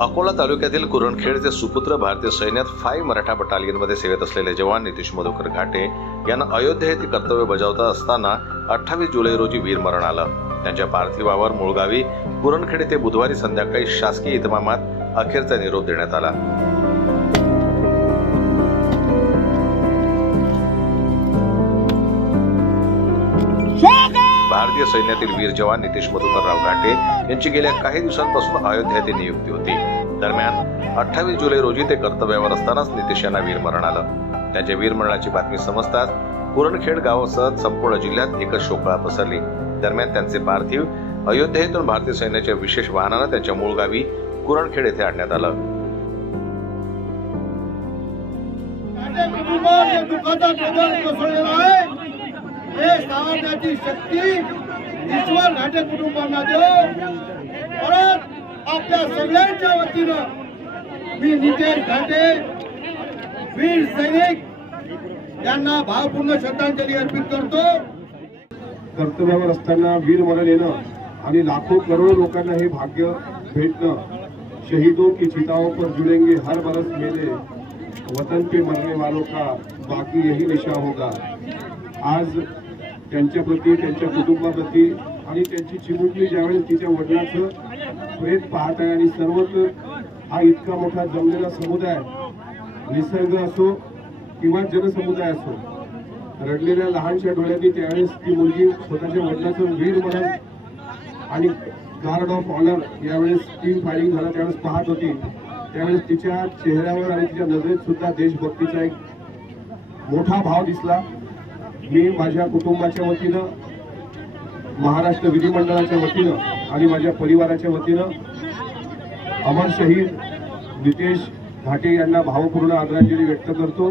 अकोला तालुक्यातील कुरणखेडचे सुपुत्र भारतीय सैन्यात 5 मराठा बटालियन मध्ये सेवेत असलेले जवान नितीश मधुकर घाटे यांना अयोध्या येथे कर्तव्य बजावता असताना 28 जुलै रोजी वीरमरण आलं. त्यांच्या पार्थिवावर मूळगावी कुरणखेड येथे बुधवारी संध्याकाळी शासकीय इतमामात अखेरचा निरोप देण्यात आला. भारतीय सैन्यातील वीर जवान नितीश मधुकरराव घाटे यांची गेल्या काही दिवसांपासून अयोध्या येथे नियुक्ती होती. दरम्यान 28 जुलै रोजी ते कर्तव्यावर असतानाच नितीश यांना वीरमरण आलं. त्यांच्या वीरमरणाची बातमी समजताच कुरणखेड गावासह संपूर्ण जिल्ह्यात एकच शोककळा पसरली. दरम्यान त्यांचे पार्थिव अयोध्या येथून भारतीय सैन्याच्या विशेष वाहनानं त्यांच्या मूळ गावी कुरणखेड येथे आणण्यात आलं. शक्ती ईश्वर घाटे कुटुंबांना देव. परत आपल्या सगळ्यांच्या वतीनं मी नितेश घाटे वीर सैनिक यांना भावपूर्ण श्रद्धांजली अर्पित करतो. कर्तव्यावर असताना वीरमरण येणं आणि लाखो करोडो लोकांना हे भाग्य भेटणं. शहीदों की चिताओं पर जुड़ेंगे हर बरस मेले, वतन पे मरने वालों का बाकी यही निशा होगा. आज त्यांच्या प्रती, त्यांच्या कुटुंबाप्रती आणि त्यांची चिमुकली ज्यावेळेस तिच्या वडिलांचं प्रेत पाहत आहे आणि सर्वत्र हा इतका मोठा जमलेला समुदाय, निसर्ग असो किंवा जनसमुदाय असो, रडलेल्या लहानशा डोळ्यांनी त्यावेळेस ती मुलगी स्वतःच्या वडिलांचं वीर म्हणून आणि गार्ड ऑफ ऑनर यावेळेस टीम फायरिंग झाला त्यावेळेस पाहत होती. त्यावेळेस तिच्या चेहऱ्यावर आणि तिच्या नजरेत सुद्धा देशभक्तीचा एक मोठा भाव दिसला. मी माझ्या कुटुंबाच्या वतीनं, महाराष्ट्र विधिमंडळाच्या वतीनं आणि माझ्या परिवाराच्या वतीनं अमर शहीद नितेश घाटे यांना भावपूर्ण आदरांजली व्यक्त करतो.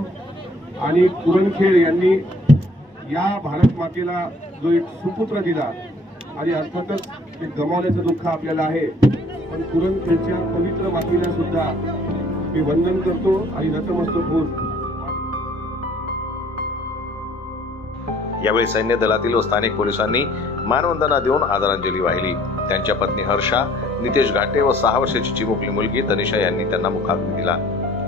आणि कुरणखेड यांनी या भारत मातेला जो एक सुपुत्र दिला आणि अर्थातच ते गमावल्याचं दुःख आपल्याला आहे, पण कुरणखेडच्या पवित्र मातेला सुद्धा मी वंदन करतो आणि नतमस्तक होऊन. यावेळी सैन्य दलातील व स्थानिक पोलिसांनी मानवंदना देऊन आदरांजली वाहिली. त्यांच्या पत्नी हर्षा, नितेश घाटे व 6 वर्षाची चिमुकली मुलगी तनिषा यांनी त्यांना मुखाग्नी दिला.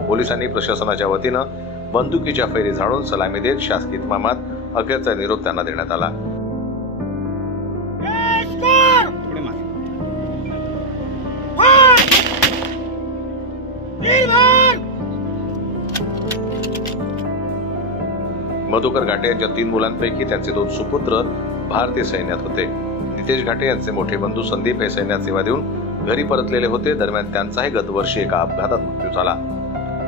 पोलिसांनी प्रशासनाच्या वतीनं बंदुकीच्या फैरी झाडून सलामी देत शासकीय इतमामात अखेरचा निरोप त्यांना देण्यात आला. मधुकर घाटे यांच्या 3 मुलांपैकी त्यांचे 2 सुपुत्र भारतीय सैन्यात होते. नितेश घाटे यांचे मोठे बंधू संदीप हे सैन्यात सेवा देऊन घरी परतलेले होते. दरम्यान त्यांचाही गत वर्षी एका अपघातात मृत्यू झाला.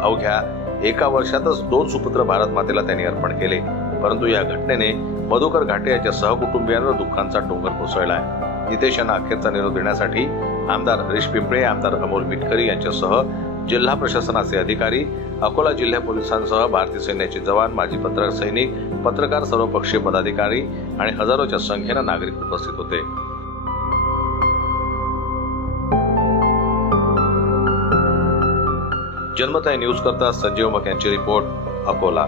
अवघ्या एका वर्षातच 2 सुपुत्र भारत मातेला त्यांनी अर्पण केले. परंतु या घटनेने मधुकर घाटे यांच्या सहकुटुंबियांवर दुःखाचा डोंगर कोसळलाय. नितेश यांना अखेरचा निरोप देण्यासाठी आमदार हरीश पिंपळे, आमदार अमोल मिटकरी यांच्यासह जिल्हा प्रशासनाचे अधिकारी, अकोला जिल्हा पोलिसांसह भारतीय सैन्याचे जवान, माजी पत्रकार सैनिक, पत्रकार, सर्वपक्षीय पदाधिकारी आणि हजारोच्या संख्येने नागरिक उपस्थित होते. जन्मताई न्यूज करता संजीव मक यांची रिपोर्ट, अकोला.